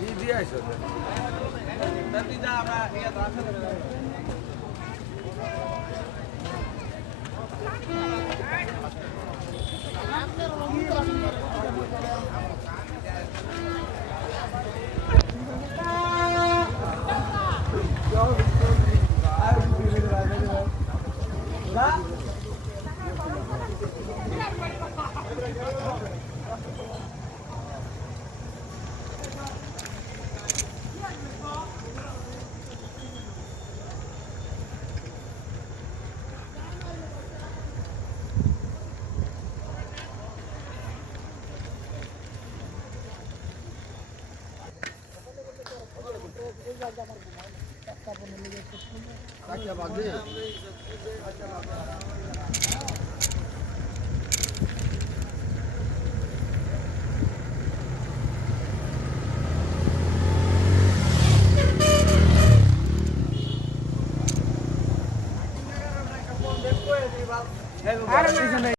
ইয়ে দিয়ে আইছো তাহলে যা আমরা ইয়া রাখতে Gracias. Hey,